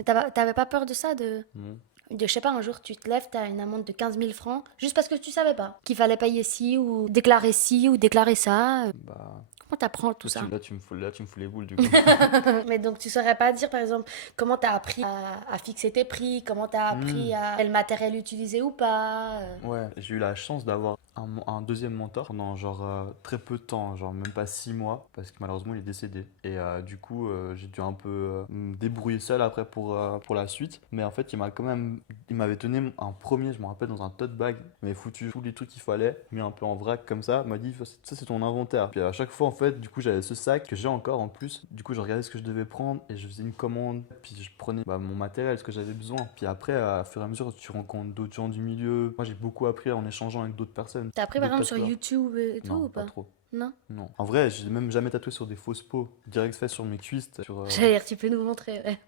Mais t'avais pas peur de ça, Non. je sais pas, un jour tu te lèves, t'as une amende de 15 000 francs, juste parce que tu savais pas qu'il fallait payer ci ou déclarer ça. Bah. Comment t'apprends tout ça? Là, tu me fous les boules du coup. Mais donc tu saurais pas dire, par exemple, comment t'as appris à fixer tes prix, comment t'as appris à quel matériel utiliser ou pas. Ouais, j'ai eu la chance d'avoir un deuxième mentor pendant genre très peu de temps, genre même pas 6 mois, parce que malheureusement il est décédé. Et du coup, j'ai dû un peu me débrouiller seul après pour la suite. Mais en fait, il m'avait tenu un premier, je me rappelle, dans un tote bag. Il m'avait foutu tous les trucs qu'il fallait, mis un peu en vrac comme ça. Il m'a dit, ça c'est ton inventaire. Puis à chaque fois, en fait, du coup, j'avais ce sac que j'ai encore en plus. Du coup, je regardais ce que je devais prendre et je faisais une commande. Puis je prenais mon matériel, ce que j'avais besoin. Puis après, à fur et à mesure, tu rencontres d'autres gens du milieu. Moi, j'ai beaucoup appris en échangeant avec d'autres personnes. T'as appris par D'autres exemple sur tatoueurs. YouTube et tout Non, ou pas? trop. Non. Non. En vrai, j'ai même jamais tatoué sur des fausses peaux. Direct fait sur mes cuisses. J'allais dire, tu peux nous montrer, ouais.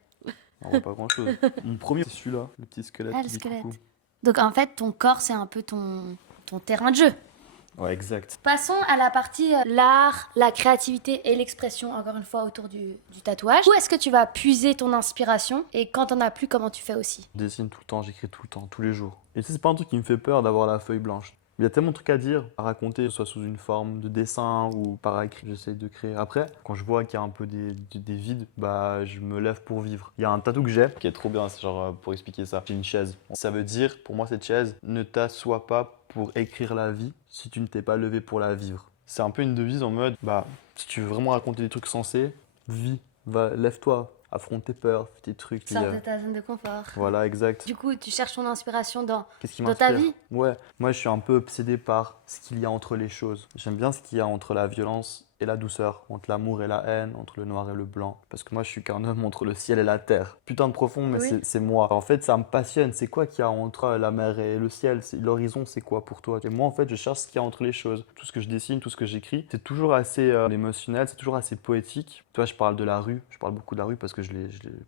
On voit pas grand chose. Mon premier, c'est celui-là, le petit squelette. Ah, qui le dit squelette. coucou. Donc en fait, ton corps, c'est un peu ton terrain de jeu. Ouais, exact. Passons à la partie l'art, la créativité et l'expression, encore une fois, autour du tatouage. Où est-ce que tu vas puiser ton inspiration et quand t'en as plus, comment tu fais aussi? Je dessine tout le temps, j'écris tout le temps, tous les jours. Et tu sais, c'est pas un truc qui me fait peur d'avoir la feuille blanche. Il y a tellement de trucs à dire, à raconter, que ce soit sous une forme de dessin ou par écrit. J'essaie de créer. Après, quand je vois qu'il y a un peu des vides, bah je me lève pour vivre. Il y a un tatou que j'ai qui est trop bien, c'est genre pour expliquer ça. J'ai une chaise. Ça veut dire, pour moi, cette chaise, ne t'assois pas pour écrire la vie si tu ne t'es pas levé pour la vivre. C'est un peu une devise en mode, bah si tu veux vraiment raconter des trucs sensés, vis, lève-toi, affronte tes peurs, fais tes trucs. Sors de ta zone de confort. Voilà, exact. Du coup, tu cherches ton inspiration dans Qu'est-ce qui dans ta m'inspire? vie. Ouais, moi je suis un peu obsédé par ce qu'il y a entre les choses. J'aime bien ce qu'il y a entre la violence et la douceur, entre l'amour et la haine, entre le noir et le blanc. Parce que moi je suis qu'un homme entre le ciel et la terre. Putain de profond, mais Oui. c'est moi. En fait, ça me passionne. C'est quoi qu'il y a entre la mer et le ciel? L'horizon, c'est quoi pour toi? Et moi en fait, je cherche ce qu'il y a entre les choses. Tout ce que je dessine, tout ce que j'écris, c'est toujours assez émotionnel, c'est toujours assez poétique. Tu vois, je parle de la rue, je parle beaucoup de la rue parce que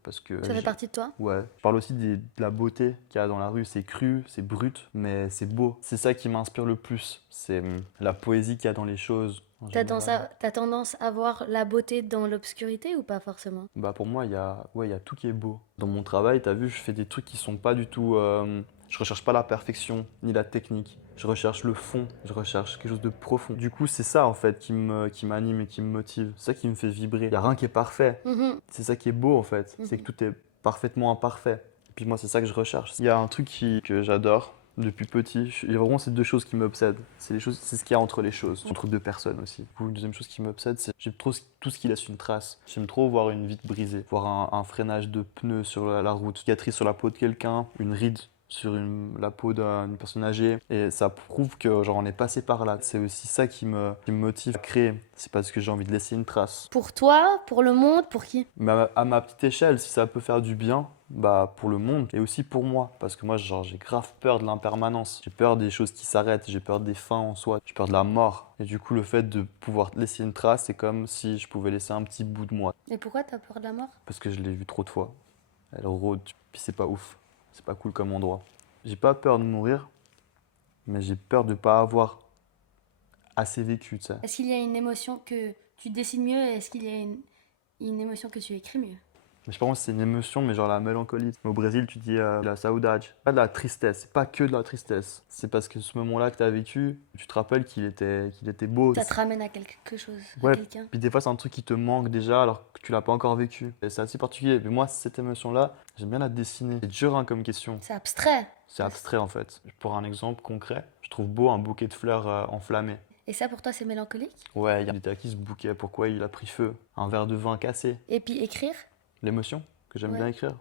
parce que Ça fait partie de toi. ouais, je parle aussi de la beauté qu'il y a dans la rue. C'est cru, c'est brut, mais c'est beau. C'est ça qui m'inspire le plus. C'est la poésie qu'il y a dans les choses. En général. T'as tendance à voir la beauté dans l'obscurité ou pas forcément? Bah pour moi, il y a tout qui est beau. Dans mon travail, t'as vu, je fais des trucs qui sont pas du tout. Je recherche pas la perfection ni la technique. Je recherche le fond. Je recherche quelque chose de profond. Du coup, c'est ça en fait qui m'anime et qui me motive. C'est ça qui me fait vibrer. Il y a rien qui est parfait. Mhm. C'est ça qui est beau en fait. C'est que tout est parfaitement imparfait. Et puis moi, c'est ça que je recherche. Il y a un truc que j'adore depuis petit. Il y a vraiment ces deux choses qui m'obsèdent. C'est ce qu'il y a entre les choses, entre deux personnes aussi. Une deuxième chose qui m'obsède, c'est j'aime trop tout ce qui laisse une trace. J'aime trop voir une vitre brisée, voir un freinage de pneu sur la route, une cicatrice sur la peau de quelqu'un, une ride sur la peau d'une personne âgée. Et ça prouve que genre on est passé par là. C'est aussi ça qui me motive à créer. C'est parce que j'ai envie de laisser une trace. Pour toi, pour le monde, pour qui? Mais à ma petite échelle, si ça peut faire du bien, bah pour le monde et aussi pour moi. Parce que moi, genre, j'ai grave peur de l'impermanence. J'ai peur des choses qui s'arrêtent, j'ai peur des fins en soi, j'ai peur de la mort. Et du coup, le fait de pouvoir laisser une trace, c'est comme si je pouvais laisser un petit bout de moi. Et pourquoi t'as peur de la mort? Parce que je l'ai vu trop de fois. Elle rôde, puis c'est pas ouf. C'est pas cool comme endroit. J'ai pas peur de mourir, mais j'ai peur de pas avoir assez vécu, tu sais. Est-ce qu'il y a une émotion que tu dessines mieux et est-ce qu'il y a une émotion que tu écris mieux? Mais je pense que c'est une émotion, mais genre la mélancolie. Au Brésil, tu dis la saudade. Pas de la tristesse, c'est pas que de la tristesse. C'est parce que ce moment-là que tu as vécu, tu te rappelles qu'il était beau. Ça te ramène à quelque chose, à Ouais, quelqu'un. puis des fois c'est un truc qui te manque déjà alors que tu l'as pas encore vécu. Et c'est assez particulier. Mais moi, cette émotion-là, j'aime bien la dessiner. C'est dur hein, comme question. C'est abstrait. C'est abstrait en fait. Pour un exemple concret, je trouve beau un bouquet de fleurs enflammé. Et ça pour toi c'est mélancolique? Ouais, il était à qui ce bouquet? Pourquoi il a pris feu? Un verre de vin cassé. Et puis écrire? L'émotion que j'aime Ouais. bien écrire.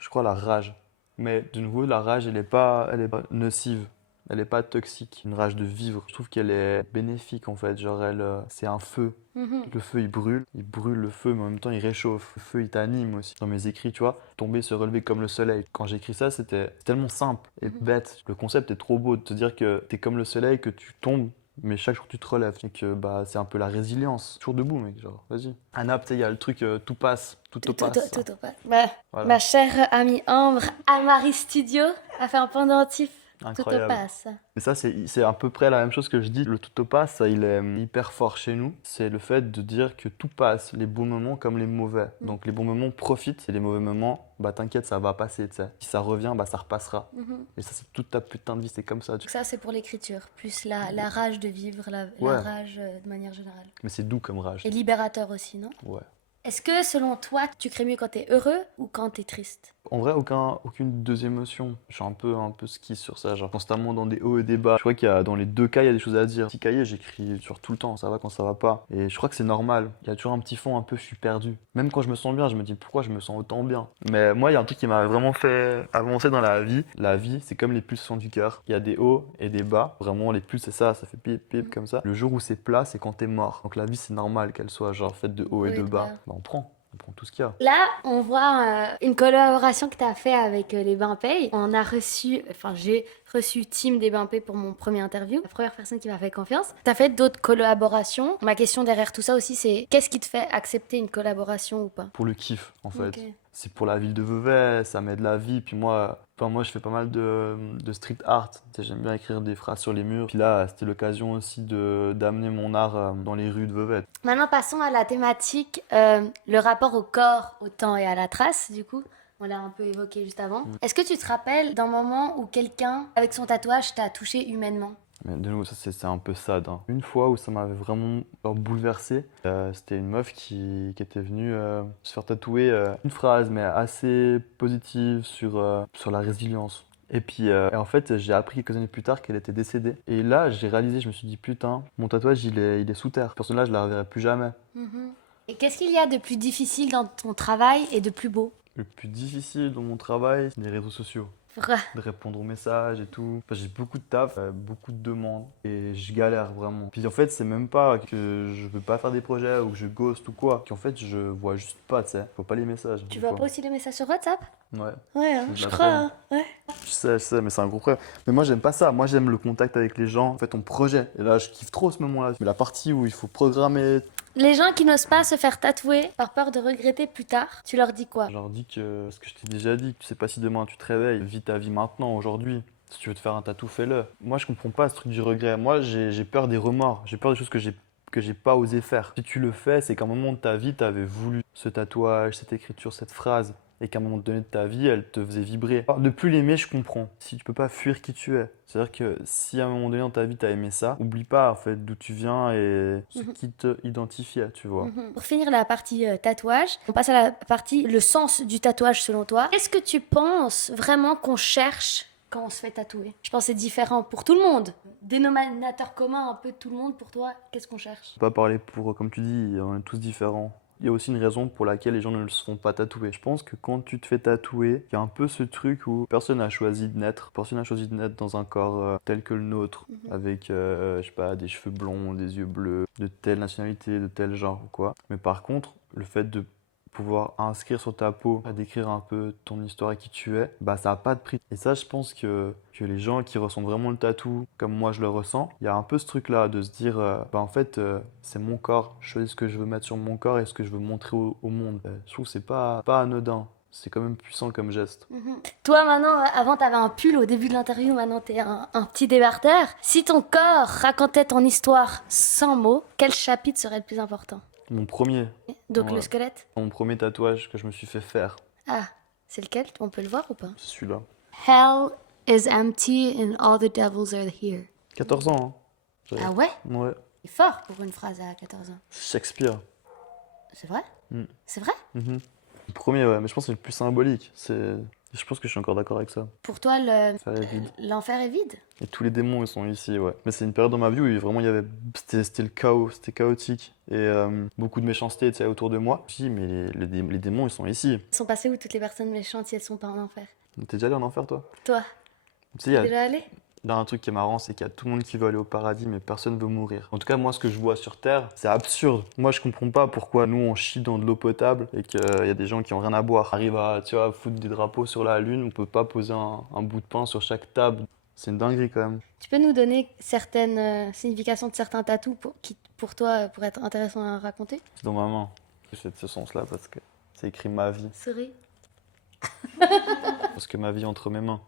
Je crois la rage. Mais de nouveau, la rage, elle est pas nocive. Elle est pas toxique. Une rage de vivre. Je trouve qu'elle est bénéfique en fait. Genre, c'est un feu. Mhm. Le feu, il brûle le feu, mais en même temps, il réchauffe. Le feu, il t'anime aussi. Dans mes écrits, tu vois, tomber, se relever comme le soleil. Quand j'écris ça, c'était tellement simple et bête. Le concept est trop beau de te dire que t'es comme le soleil, que tu tombes, mais chaque jour tu te relèves. Et que bah, c'est un peu la résilience. Toujours debout, mec, genre, vas-y. À Naples, tu sais, il y a le truc tout passe, tout te passe. Tout au passe. Bah, Voilà. ma chère amie Ambre, Amari Studio, a fait un pendentif. Tout au Incroyable. passe. Et ça, c'est à peu près la même chose que je dis. Le tout au passe, ça, il est hyper fort chez nous. C'est le fait de dire que tout passe, les bons moments comme les mauvais. Donc les bons moments profitent et les mauvais moments, bah t'inquiète, ça va passer, tu sais. Si ça revient, bah ça repassera. Mhm. Et ça, c'est toute ta putain de vie, c'est comme ça. Donc ça c'est pour l'écriture, plus la rage de vivre, la Ouais. rage de manière générale. Mais c'est doux comme rage. Et libérateur aussi, non? Ouais. Est-ce que selon toi, tu crées mieux quand t'es heureux ou quand t'es triste? En vrai, aucune deux émotions. Je suis un peu ski sur ça, genre constamment dans des hauts et des bas. Je crois dans les deux cas, il y a des choses à dire. Petit cahier, j'écris sur tout le temps, ça va quand ça va pas. Et je crois que c'est normal. Il y a toujours un petit fond un peu, je suis perdu. Même quand je me sens bien, je me dis pourquoi je me sens autant bien. Mais moi, il y a un truc qui m'a vraiment fait avancer dans la vie. La vie, c'est comme les pulsations du cœur. Il y a des hauts et des bas. Vraiment, les pulses, c'est ça fait pip pip comme ça. Le jour où c'est plat, c'est quand t'es mort. Donc la vie, c'est normal qu'elle soit genre faite de hauts et de bas. Bah, on prend tout ce qu'il y a. Là, on voit une collaboration que tu as fait avec les Bains Paye. J'ai reçu Tim Desbimpé pour mon premier interview, la première personne qui m'a fait confiance. T'as fait d'autres collaborations. Ma question derrière tout ça aussi, c'est qu'est-ce qui te fait accepter une collaboration ou pas? Pour le kiff, en fait. Ok. C'est pour la ville de Vevey, ça m'aide la vie. Puis moi, je fais pas mal de street art. Tu sais, j'aime bien écrire des phrases sur les murs. Puis là, c'était l'occasion aussi d'amener mon art dans les rues de Vevey. Maintenant, passons à la thématique, le rapport au corps, au temps et à la trace, du coup. On l'a un peu évoqué juste avant. Est-ce que tu te rappelles d'un moment où quelqu'un, avec son tatouage, t'a touché humainement? Mais de nouveau, ça c'est un peu sad, hein. Une fois où ça m'avait vraiment bouleversé, c'était une meuf qui était venue se faire tatouer une phrase, mais assez positive sur la résilience. Et puis en fait, j'ai appris quelques années plus tard qu'elle était décédée. Et là, j'ai réalisé, je me suis dit, putain, mon tatouage, il est sous terre. Cette personne-là, je la reverrai plus jamais. Mhm. Et qu'est-ce qu'il y a de plus difficile dans ton travail et de plus beau? Le plus difficile dans mon travail, c'est les réseaux sociaux. Vrai. De répondre aux messages et tout. Enfin, j'ai beaucoup de taf, beaucoup de demandes et je galère vraiment. Puis en fait, c'est même pas que je veux pas faire des projets ou que je ghost ou quoi. Qu'en fait, je vois juste pas, tu sais. Je vois pas les messages. Tu des vois fois. pas aussi les messages sur WhatsApp? Ouais, Ouais, c'est de je la crois. peine. Ouais. Je sais, mais c'est un gros problème. Mais moi, j'aime pas ça. Moi, j'aime le contact avec les gens. En fait, ton projet. Et là, je kiffe trop ce moment-là. Mais la partie où il faut programmer, Les gens qui n'osent pas se faire tatouer par peur de regretter plus tard, tu leur dis quoi? je leur dis que ce que je t'ai déjà dit, tu sais pas si demain tu te réveilles, vis ta vie maintenant, aujourd'hui. Si tu veux te faire un tatou, fais-le. Moi, je comprends pas ce truc du regret. Moi, j'ai peur des remords. J'ai peur des choses que j'ai pas osé faire. Si tu le fais, c'est qu'à un moment de ta vie, tu avais voulu ce tatouage, cette écriture, cette phrase. Et qu'à un moment donné de ta vie, elle te faisait vibrer. Alors, de plus l'aimer, je comprends. Si tu peux pas fuir qui tu es. C'est-à-dire que si à un moment donné dans ta vie, tu as aimé ça, oublie pas en fait d'où tu viens et ce qui te identifiait, tu vois. Pour finir la partie tatouage, on passe à la partie le sens du tatouage selon toi. Qu'est-ce que tu penses vraiment qu'on cherche quand on se fait tatouer? Je pense que c'est différent pour tout le monde. Dénominateur commun un peu de tout le monde, pour toi, qu'est-ce qu'on cherche? Faut pas parler pour, comme tu dis, on est tous différents. Il y a aussi une raison pour laquelle les gens ne se font pas tatouer. Je pense que quand tu te fais tatouer, il y a un peu ce truc où personne n'a choisi de naître. Personne n'a choisi de naître dans un corps tel que le nôtre, avec, je sais pas, des cheveux blonds, des yeux bleus, de telle nationalité, de tel genre ou quoi. Mais par contre, le fait de pouvoir inscrire sur ta peau, à décrire un peu ton histoire et qui tu es, bah ça n'a pas de prix. Et ça, je pense que les gens qui ressentent vraiment le tatou, comme moi je le ressens, il y a un peu ce truc-là de se dire, bah en fait, c'est mon corps, je choisis ce que je veux mettre sur mon corps et ce que je veux montrer au monde. Je trouve que c'est pas anodin. C'est quand même puissant comme geste. Toi maintenant, avant t'avais un pull au début de l'interview, maintenant t'es un petit débardeur. Si ton corps racontait ton histoire sans mots, quel chapitre serait le plus important? Mon premier, Donc Ouais. le squelette? mon premier tatouage que je me suis fait faire, Ah, c'est lequel? On peut le voir ou pas? c'est celui-là. Hell is empty and all the devils are here. 14 ans, hein. Ah ouais? Ouais, C'est fort pour une phrase à 14 ans. Shakespeare. C'est vrai? Mm. C'est vrai? Mhm. Le premier, ouais, mais je pense que c'est le plus symbolique. Je pense que je suis encore d'accord avec ça. Pour toi, Ça est vide. l'enfer est vide? Et tous les démons, ils sont ici, ouais. Mais c'est une période dans ma vie où vraiment il y avait. C'était le chaos, c'était chaotique. Et beaucoup de méchanceté, tu sais, autour de moi. Je me suis dit, mais les démons, ils sont ici. Ils sont passés où toutes les personnes méchantes si elles sont pas en enfer? T'es déjà allé en enfer, toi? Toi, Tu sais, il y t'es a déjà allé? il y a un truc qui est marrant, c'est qu'il y a tout le monde qui veut aller au paradis, mais personne veut mourir. En tout cas, moi, ce que je vois sur Terre, c'est absurde. Moi, je comprends pas pourquoi nous, on chie dans de l'eau potable et qu'il y a des gens qui ont rien à boire. On arrive à, tu vois, foutre des drapeaux sur la Lune, on peut pas poser un bout de pain sur chaque table. C'est une dinguerie quand même. Tu peux nous donner certaines significations de certains tatous qui, pour toi, pourraient être intéressants à raconter? C'est dans ma main. C'est de ce sens-là parce que c'est écrit ma vie. Souris. Parce que ma vie est entre mes mains.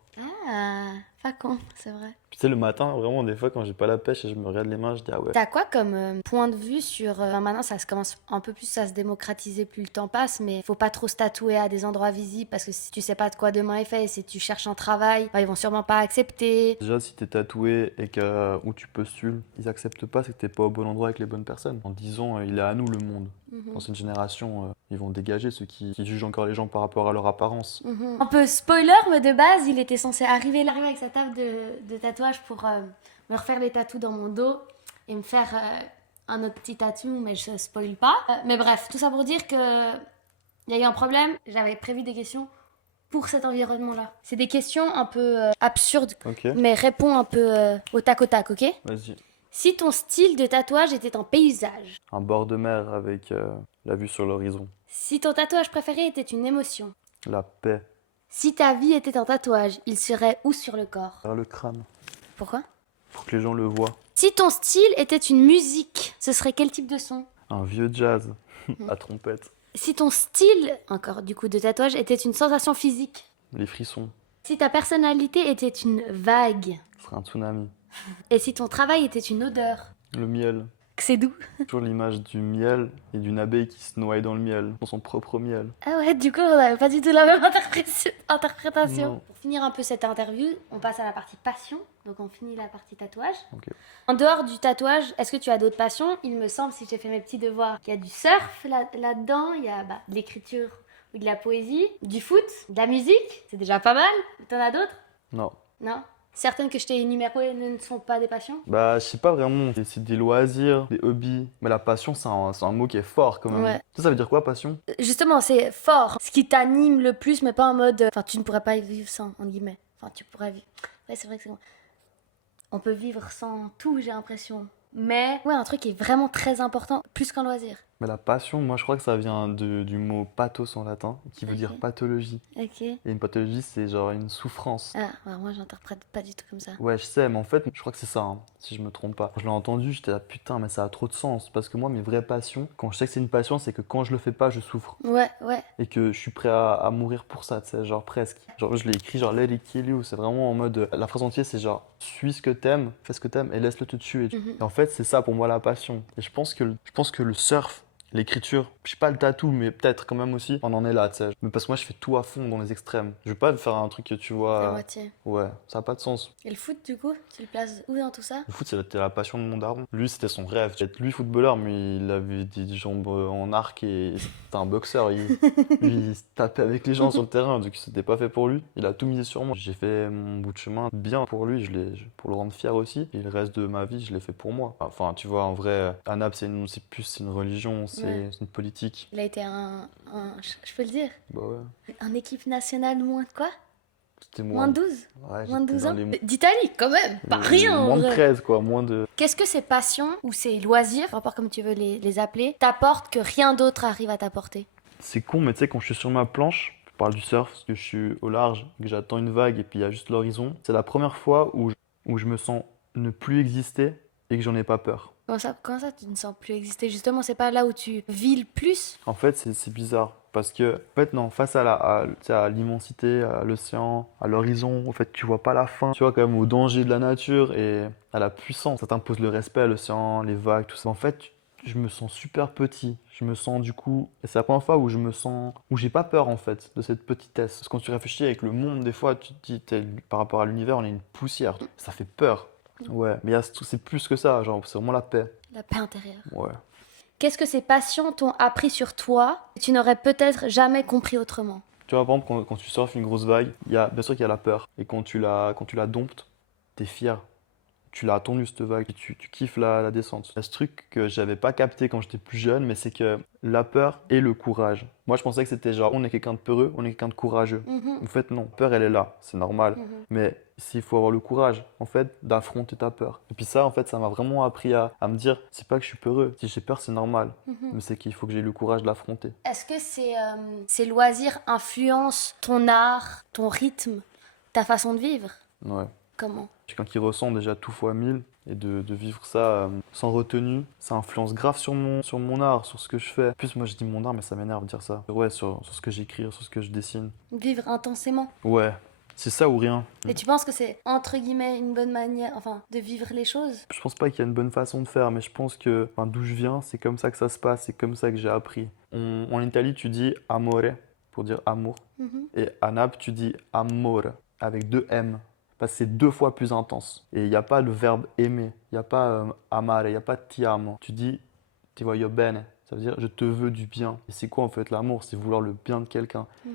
Ah, pas con, c'est vrai. Tu sais, le matin, vraiment, des fois, quand j'ai pas la pêche et je me regarde les mains, je dis ah ouais. T'as quoi comme point de vue sur... maintenant, ça se commence un peu plus à se démocratiser plus le temps passe, mais faut pas trop se tatouer à des endroits visibles parce que si tu sais pas de quoi demain est fait et si tu cherches un travail, bah, ils vont sûrement pas accepter. Déjà, si t'es tatoué et que où tu postules, ils acceptent pas, c'est que t'es pas au bon endroit avec les bonnes personnes. En disant, il est à nous le monde. Dans cette génération, ils vont dégager ceux qui jugent encore les gens par rapport à leur apparence. Un peu spoiler, mais de base, il était censé arriver avec sa table de tatouage pour me refaire les tatous dans mon dos et me faire un autre petit tatou, mais je spoil pas. Mais bref, tout ça pour dire que il y a eu un problème. J'avais prévu des questions pour cet environnement-là. C'est des questions un peu absurdes, Ok, mais réponds un peu au tac, ok? vas-y. Si ton style de tatouage était un paysage, Un bord de mer avec la vue sur l'horizon. si ton tatouage préféré était une émotion, La paix. Si ta vie était un tatouage, il serait où sur le corps? Vers le crâne, Pourquoi? pour que les gens le voient. Si ton style était une musique, ce serait quel type de son? Un vieux jazz, à trompette, Si ton style, encore du coup de tatouage, était une sensation physique. les frissons, Si ta personnalité était une vague. ce serait un tsunami. Et si ton travail était une odeur. Le miel, C'est doux. toujours l'image du miel et d'une abeille qui se noie dans le miel, dans son propre miel. Ah ouais, du coup, on n'avait pas du tout la même interprétation. Non. Pour finir un peu cette interview, on passe à la partie passion. Donc on finit la partie tatouage. Ok. En dehors du tatouage, est-ce que tu as d'autres passions? Il me semble, si j'ai fait mes petits devoirs, qu'il y a du surf là-dedans, il y a de l'écriture ou de la poésie, du foot, de la musique. C'est déjà pas mal. T'en as d'autres? Non. Non? Certaines que je t'ai énumérées ne sont pas des passions? Bah, je sais pas vraiment, c'est des loisirs, des hobbies. Mais la passion, c'est un mot qui est fort quand même. Ouais. Ça veut dire quoi, passion? Justement, c'est fort. Ce qui t'anime le plus, mais pas en mode... Enfin, tu ne pourrais pas vivre sans, en guillemets. Enfin, tu pourrais vivre... Ouais, c'est vrai que c'est bon. On peut vivre sans tout, j'ai l'impression. Mais, ouais, un truc qui est vraiment très important, plus qu'un loisir. Mais la passion, moi je crois que ça vient du mot pathos en latin, qui veut Ok. dire pathologie. Ok. Et une pathologie, c'est genre une souffrance. Ah, alors moi, j'interprète pas du tout comme ça. Ouais, je sais, mais en fait, je crois que c'est ça, hein, si je me trompe pas. Quand je l'ai entendu, j'étais là, putain, mais ça a trop de sens. Parce que moi, mes vraies passions, quand je sais que c'est une passion, c'est que quand je le fais pas, je souffre. Ouais, ouais. Et que je suis prêt à mourir pour ça, tu sais, genre presque. Genre, je l'ai écrit, genre, let it kill you. C'est vraiment en mode. La phrase entière, c'est genre, suis ce que t'aimes, fais ce que t'aimes et laisse-le te tuer. Mhm. Et en fait, c'est ça pour moi la passion. Et je pense que le surf, l'écriture, je sais pas le tatou, mais peut-être quand même aussi, on en est là, tu sais. Mais parce que moi, je fais tout à fond dans les extrêmes. Je veux pas faire un truc que tu La vois. moitié. Ouais, ça a pas de sens. Et le foot, du coup, tu le places où dans tout ça? Le foot, c'était la passion de mon daron. Lui, c'était son rêve. Être lui footballeur, mais il avait des jambes en arc et c'était un boxeur. Lui, il se tapait avec les gens sur le terrain, donc c'était pas fait pour lui. Il a tout misé sur moi. J'ai fait mon bout de chemin bien pour lui, pour le rendre fier aussi. Et le reste de ma vie, je l'ai fait pour moi. Enfin, tu vois, en vrai, ANAP, c'est une religion, Ouais. c'est une politique. Il a été je peux le dire, Bah ouais, un équipe nationale moins de quoi? c'était Moins moi. de 12? Ouais, Moins de j'étais 12 dans ans? les D'Italie, quand même! Pas rien, en moins de vrai. 13, quoi, moins de. Qu'est-ce que ces passions ou ces loisirs, peu importe comme tu veux les appeler, t'apportent que rien d'autre arrive à t'apporter? C'est con, mais tu sais, quand je suis sur ma planche, je parle du surf, parce que je suis au large, que j'attends une vague et puis il y a juste l'horizon. C'est la première fois où je me sens ne plus exister et que j'en ai pas peur. Comment ça tu ne sens plus exister? Justement, c'est pas là où tu vis le plus? En fait, c'est bizarre. Parce que, en fait, non, face tu sais, à l'immensité, à l'océan, à l'horizon, en fait, tu vois pas la fin. Tu vois, quand même, au danger de la nature et à la puissance. Ça t'impose le respect, l'océan, les vagues, tout ça. En fait, je me sens super petit. Je me sens, du coup, et c'est la première fois où où j'ai pas peur, en fait, de cette petitesse. Parce que quand tu réfléchis avec le monde, des fois, tu te dis, par rapport à l'univers, on est une poussière. Ça fait peur. Ouais, mais c'est plus que ça, genre, c'est vraiment la paix. La paix intérieure. Ouais. Qu'est-ce que ces passions t'ont appris sur toi que tu n'aurais peut-être jamais compris autrement? Tu vois, par exemple, quand tu surfes une grosse vague, bien sûr qu'il y a la peur. Et quand tu la domptes, t'es fier. Tu l'as attendue, cette vague, et tu kiffes la descente. Il y a ce truc que j'avais pas capté quand j'étais plus jeune, mais c'est que la peur et le courage. Moi, je pensais que c'était genre, on est quelqu'un de peureux, on est quelqu'un de courageux. Mhm, En fait, non. Peur, elle est là, c'est normal. mhm. Mais il faut avoir le courage, en fait, d'affronter ta peur. Et puis ça, en fait, ça m'a vraiment appris à me dire, c'est pas que je suis peureux. Si j'ai peur, c'est normal. Mhm. Mais c'est qu'il faut que j'ai le courage de l'affronter. Est-ce que ces loisirs influencent ton art, ton rythme, ta façon de vivre? Ouais. Comment? Quelqu'un qui ressent déjà tout fois 1000 et de vivre ça sans retenue, ça influence grave sur mon art, sur ce que je fais. En plus, moi je dis mon art, mais ça m'énerve de dire ça. Ouais, sur ce que j'écris, sur ce que je dessine. Vivre intensément. Ouais, c'est ça ou rien. Et tu penses que c'est, entre guillemets, une bonne manière, enfin, de vivre les choses? Je pense pas qu'il y a une bonne façon de faire, mais je pense que d'où je viens, c'est comme ça que ça se passe, c'est comme ça que j'ai appris. En Italie, tu dis amore pour dire amour, Mhm. et à Naples, tu dis amore avec deux M. Parce que c'est deux fois plus intense. Et il n'y a pas le verbe aimer. Il n'y a pas amare, il n'y a pas ti amo. Tu dis ti voglio bene. Ça veut dire je te veux du bien. Et c'est quoi en fait l'amour? C'est vouloir le bien de quelqu'un. Mhm.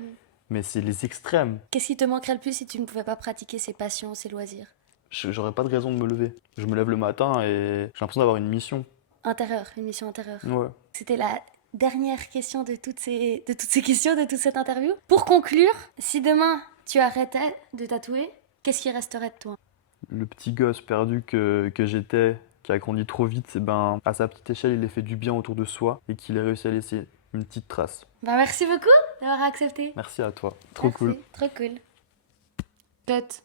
Mais c'est les extrêmes. Qu'est-ce qui te manquerait le plus si tu ne pouvais pas pratiquer ces passions, ces loisirs? J'aurais pas de raison de me lever. Je me lève le matin et j'ai l'impression d'avoir une mission. Intérieure, une mission intérieure. Ouais. C'était la dernière question de toutes ces questions, de toute cette interview. Pour conclure, si demain tu arrêtais de tatouer, qu'est-ce qui resterait de toi? Le petit gosse perdu que j'étais, qui a grandi trop vite, à sa petite échelle, il a fait du bien autour de soi et qu'il a réussi à laisser une petite trace. Bah merci beaucoup, d'avoir accepté. Merci à toi. Trop Merci, cool. trop cool. Cut.